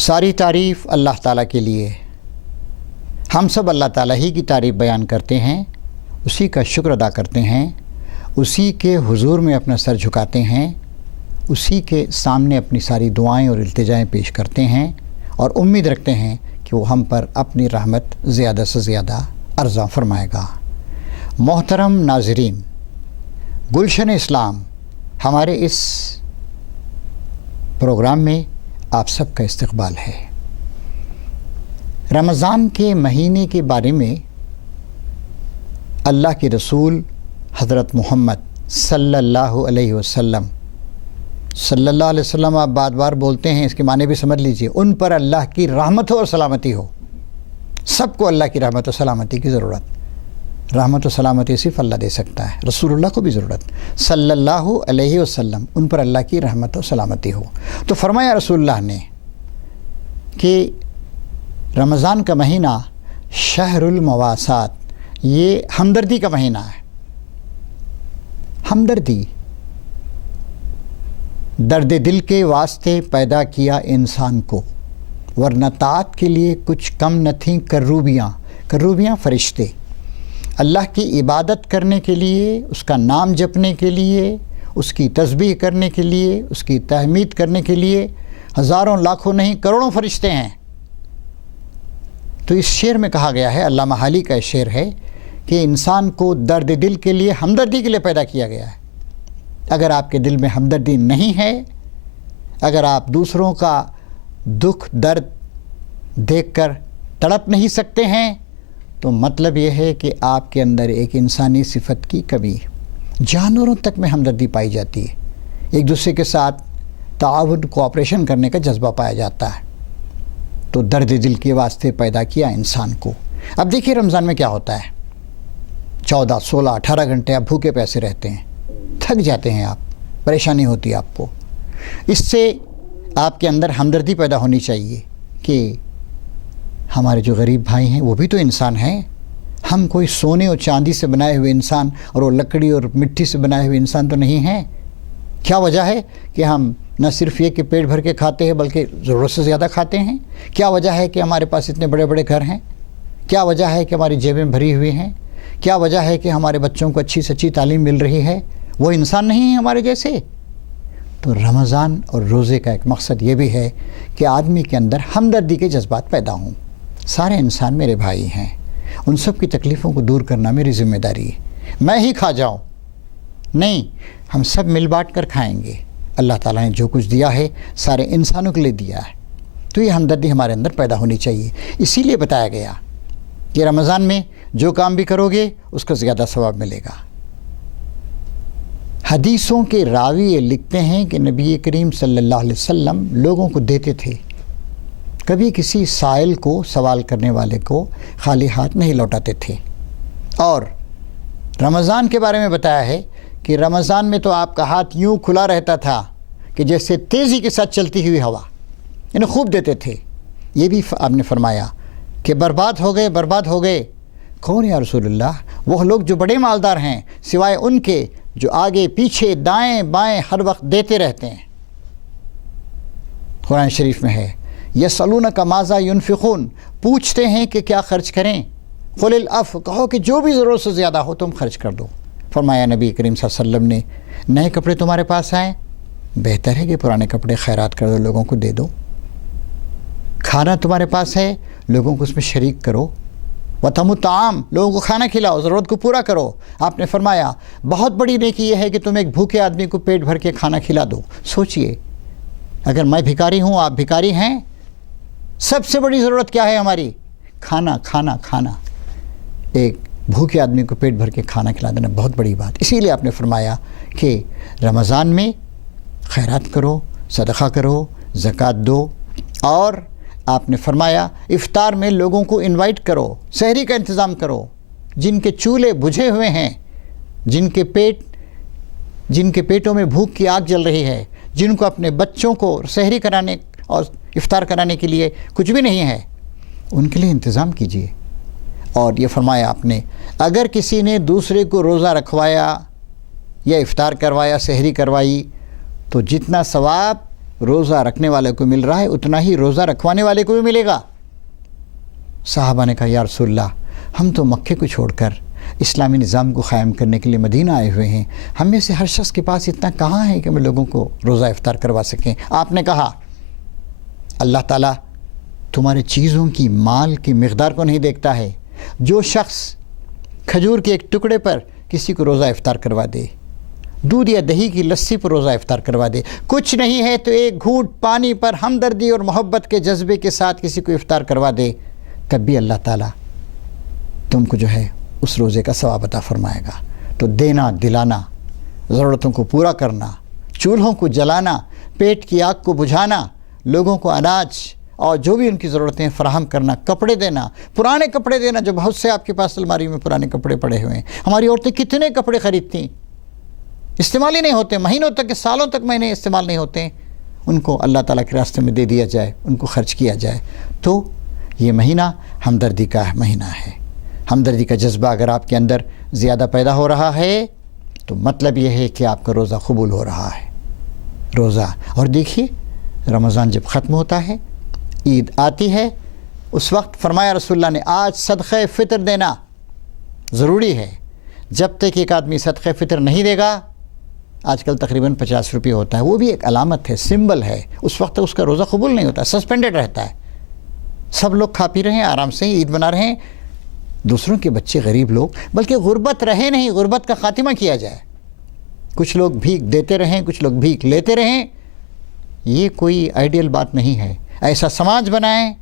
ساری تعریف اللہ تعالیٰ کے لیے، ہم سب اللہ تعالیٰ ہی کی تعریف بیان کرتے ہیں، اسی کا شکر ادا کرتے ہیں، اسی کے حضور میں اپنا سر جھکاتے ہیں، اسی کے سامنے اپنی ساری دعائیں اور التجائیں پیش کرتے ہیں اور امید رکھتے ہیں کہ وہ ہم پر اپنی رحمت زیادہ سے زیادہ عرضہ فرمائے گا۔ محترم ناظرین، گلشن اسلام ہمارے اس پروگرام میں آپ سب کا استقبال ہے۔ رمضان کے مہینے کے بارے میں اللہ کے رسول حضرت محمد صلی اللہ علیہ وسلم آپ بار بار بولتے ہیں، اس کے معنی بھی سمجھ لیجئے، ان پر اللہ کی رحمت ہو اور سلامتی ہو۔ سب کو اللہ کی رحمت و سلامتی کی ضرورت، رحمت و سلامتی صرف اللہ دے سکتا ہے، رسول اللہ کو بھی ضرورت، صلی اللہ علیہ وسلم، ان پر اللہ کی رحمت و سلامتی ہو۔ تو فرمایا رسول اللہ نے کہ رمضان کا مہینہ شہر المواسات، یہ ہمدردی کا مہینہ ہے۔ ہمدردی، درد دل کے واسطے پیدا کیا انسان کو، ورنہ طاعت کے لیے کچھ کم نہ تھیں کروبیاں فرشتے۔ اللہ کی عبادت کرنے کے لیے، اس کا نام جپنے کے لیے، اس کی تسبیح کرنے کے لیے، اس کی تحمید کرنے کے لیے ہزاروں لاکھوں نہیں کروڑوں فرشتے ہیں۔ تو اس شعر میں کہا گیا ہے، علامہ حالی کا شعر ہے کہ انسان کو درد دل کے لیے، ہمدردی کے لیے پیدا کیا گیا ہے۔ اگر آپ کے دل میں ہمدردی نہیں ہے، اگر آپ دوسروں کا دکھ درد دیکھ کر تڑپ نہیں سکتے ہیں، تو مطلب یہ ہے کہ آپ کے اندر ایک انسانی صفت کی کمی ہے۔ جانوروں تک میں ہمدردی پائی جاتی ہے، ایک دوسرے کے ساتھ تعاون کوآپریشن کرنے کا جذبہ پایا جاتا ہے۔ تو درد دل کے واسطے پیدا کیا انسان کو۔ اب دیکھیے رمضان میں کیا ہوتا ہے، 14 16 18 گھنٹے آپ بھوکے پیسے رہتے ہیں، تھک جاتے ہیں آپ، پریشانی ہوتی ہے آپ کو۔ اس سے آپ کے اندر ہمدردی پیدا ہونی چاہیے کہ ہمارے جو غریب بھائی ہیں وہ بھی تو انسان ہیں، ہم کوئی سونے اور چاندی سے بنائے ہوئے انسان اور وہ لکڑی اور مٹی سے بنائے ہوئے انسان تو نہیں ہیں۔ کیا وجہ ہے کہ ہم نہ صرف یہ کہ پیٹ بھر کے کھاتے ہیں بلکہ ضرورت سے زیادہ کھاتے ہیں؟ کیا وجہ ہے کہ ہمارے پاس اتنے بڑے بڑے گھر ہیں؟ کیا وجہ ہے کہ ہماری جیبیں بھری ہوئی ہیں؟ کیا وجہ ہے کہ ہمارے بچوں کو اچھی سے اچھی تعلیم مل رہی ہے؟ وہ انسان نہیں ہیں ہمارے جیسے؟ تو رمضان اور روزے کا ایک مقصد یہ بھی ہے کہ آدمی کے اندر ہمدردی کے جذبات پیدا ہوں۔ سارے انسان میرے بھائی ہیں، ان سب کی تکلیفوں کو دور کرنا میری ذمہ داری ہے۔ میں ہی کھا جاؤں نہیں، ہم سب مل بانٹ کر کھائیں گے۔ اللہ تعالیٰ نے جو کچھ دیا ہے سارے انسانوں کے لیے دیا ہے، تو یہ ہمدردی ہمارے اندر پیدا ہونی چاہیے۔ اسی لیے بتایا گیا کہ رمضان میں جو کام بھی کرو گے اس کا زیادہ ثواب ملے گا۔ حدیثوں کے راوی یہ لکھتے ہیں کہ نبی کریم صلی اللہ علیہ وسلم لوگوں کو دیتے تھے، کبھی کسی سائل کو، سوال کرنے والے کو خالی ہاتھ نہیں لوٹاتے تھے۔ اور رمضان کے بارے میں بتایا ہے کہ رمضان میں تو آپ کا ہاتھ یوں کھلا رہتا تھا کہ جیسے تیزی کے ساتھ چلتی ہوئی ہوا، یعنی خوب دیتے تھے۔ یہ بھی آپ نے فرمایا کہ برباد ہو گئے۔ کون یا رسول اللہ؟ وہ لوگ جو بڑے مالدار ہیں، سوائے ان کے جو آگے پیچھے دائیں بائیں ہر وقت دیتے رہتے ہیں۔ قرآن شریف میں ہے، یسألونک ماذا ینفقون، پوچھتے ہیں کہ کیا خرچ کریں، قل العفو، کہو کہ جو بھی ضرورت سے زیادہ ہو تم خرچ کر دو۔ فرمایا نبی کریم صلی اللہ علیہ وسلم نے، نئے کپڑے تمہارے پاس آئیں، بہتر ہے کہ پرانے کپڑے خیرات کر دو، لوگوں کو دے دو۔ کھانا تمہارے پاس ہے، لوگوں کو اس میں شریک کرو۔ وَطَعْمُ الطَّعَامِ، لوگوں کو کھانا کھلاؤ، ضرورت کو پورا کرو۔ آپ نے فرمایا بہت بڑی نیکی یہ ہے کہ تم ایک بھوکے آدمی کو پیٹ بھر کے کھانا کھلا دو۔ سوچئے، اگر میں بھکاری ہوں، آپ بھکاری ہیں، سب سے بڑی ضرورت کیا ہے ہماری؟ کھانا کھانا کھانا۔ ایک بھوکے آدمی کو پیٹ بھر کے کھانا کھلا دینا بہت بڑی بات۔ اسی لیے آپ نے فرمایا کہ رمضان میں خیرات کرو، صدقہ کرو، زکوٰۃ دو، اور آپ نے فرمایا افطار میں لوگوں کو انوائٹ کرو، سحری کا انتظام کرو۔ جن کے چولہے بجھے ہوئے ہیں، جن کے پیٹوں میں بھوک کی آگ جل رہی ہے، جن کو اپنے بچوں کو سحری کرانے اور افطار کرانے کے لیے کچھ بھی نہیں ہے، ان کے لیے انتظام کیجیے۔ اور یہ فرمایا آپ نے، اگر کسی نے دوسرے کو روزہ رکھوایا یا افطار کروایا، سحری کروائی، تو جتنا ثواب روزہ رکھنے والے کو مل رہا ہے اتنا ہی روزہ رکھوانے والے کو بھی ملے گا۔ صحابہ نے کہا یا رسول اللہ، ہم تو مکے کو چھوڑ کر اسلامی نظام کو قائم کرنے کے لیے مدینہ آئے ہوئے ہیں، ہم میں سے ہر شخص کے پاس اتنا کہاں ہے کہ ہم لوگوں کو روزہ افطار کروا سکیں۔ آپ نے کہا اللہ تعالیٰ تمہارے چیزوں کی، مال کی مقدار کو نہیں دیکھتا ہے۔ جو شخص کھجور کے ایک ٹکڑے پر کسی کو روزہ افطار کروا دے، دودھ یا دہی کی لسی پر روزہ افطار کروا دے، کچھ نہیں ہے تو ایک گھونٹ پانی پر ہمدردی اور محبت کے جذبے کے ساتھ کسی کو افطار کروا دے، تب بھی اللہ تعالیٰ تم کو جو ہے اس روزے کا ثواب عطا فرمائے گا۔ تو دینا، دلانا، ضرورتوں کو پورا کرنا، چولہوں کو جلانا، پیٹ کی آگ کو بجھانا، لوگوں کو اناج اور جو بھی ان کی ضرورتیں فراہم کرنا، کپڑے دینا، پرانے کپڑے دینا، جو بہت سے آپ کے پاس الماری میں پرانے کپڑے پڑے ہوئے ہیں۔ ہماری عورتیں کتنے کپڑے خریدتی ہیں، استعمال ہی نہیں ہوتے، مہینوں تک، سالوں تک مہینے استعمال نہیں ہوتے، ان کو اللہ تعالیٰ کے راستے میں دے دیا جائے، ان کو خرچ کیا جائے۔ تو یہ مہینہ ہمدردی کا مہینہ ہے۔ ہمدردی کا جذبہ اگر آپ کے اندر زیادہ پیدا ہو رہا ہے تو مطلب یہ ہے کہ آپ کا روزہ قبول ہو رہا ہے۔ روزہ، اور دیکھیے رمضان جب ختم ہوتا ہے، عید آتی ہے، اس وقت فرمایا رسول اللہ نے آج صدقہ فطر دینا ضروری ہے۔ جب تک ایک آدمی صدقہ فطر نہیں دے گا، آج کل تقریباً 50 روپے ہوتا ہے، وہ بھی ایک علامت ہے، سمبل ہے، اس وقت اس کا روزہ قبول نہیں ہوتا، سسپینڈڈ رہتا ہے۔ سب لوگ کھا پی رہے ہیں، آرام سے عید منا رہے ہیں، دوسروں کے بچے غریب لوگ، بلکہ غربت رہے نہیں، غربت کا خاتمہ کیا جائے۔ کچھ لوگ بھیک دیتے رہیں، کچھ لوگ بھیک لیتے رہیں، یہ کوئی آئیڈیل بات نہیں ہے۔ ایسا سماج بنائیں،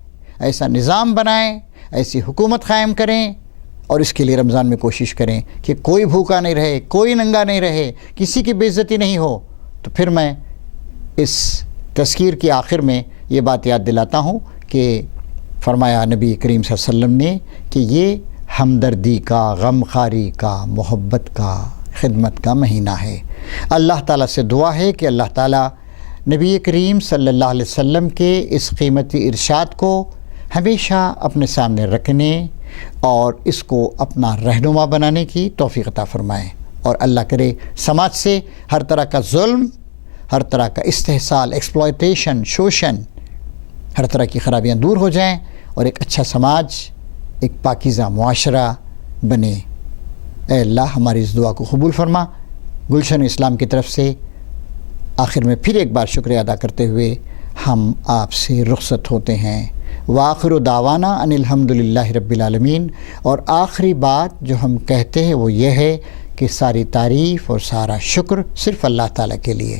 ایسا نظام بنائیں، ایسی حکومت قائم کریں، اور اس کے لیے رمضان میں کوشش کریں کہ کوئی بھوکا نہیں رہے، کوئی ننگا نہیں رہے، کسی کی بے عزتی نہیں ہو۔ تو پھر میں اس تذکیر کے آخر میں یہ بات یاد دلاتا ہوں کہ فرمایا نبی کریم صلی اللہ علیہ وسلم نے کہ یہ ہمدردی کا، غمخواری کا، محبت کا، خدمت کا مہینہ ہے۔ اللہ تعالیٰ سے دعا ہے کہ اللہ تعالیٰ نبی کریم صلی اللہ علیہ وسلم کے اس قیمتی ارشاد کو ہمیشہ اپنے سامنے رکھنے اور اس کو اپنا رہنما بنانے کی توفیق عطا فرمائے، اور اللہ کرے سماج سے ہر طرح کا ظلم، ہر طرح کا استحصال، ایکسپلائٹیشن، شوشن، ہر طرح کی خرابیاں دور ہو جائیں، اور ایک اچھا سماج، ایک پاکیزہ معاشرہ بنے۔ اے اللہ ہماری اس دعا کو قبول فرما۔ گلشن اسلام کی طرف سے آخر میں پھر ایک بار شکریہ ادا کرتے ہوئے ہم آپ سے رخصت ہوتے ہیں۔ وآخر دعوانا ان الحمدللہ رب العالمین۔ اور آخری بات جو ہم کہتے ہیں وہ یہ ہے کہ ساری تعریف اور سارا شکر صرف اللہ تعالیٰ کے لیے۔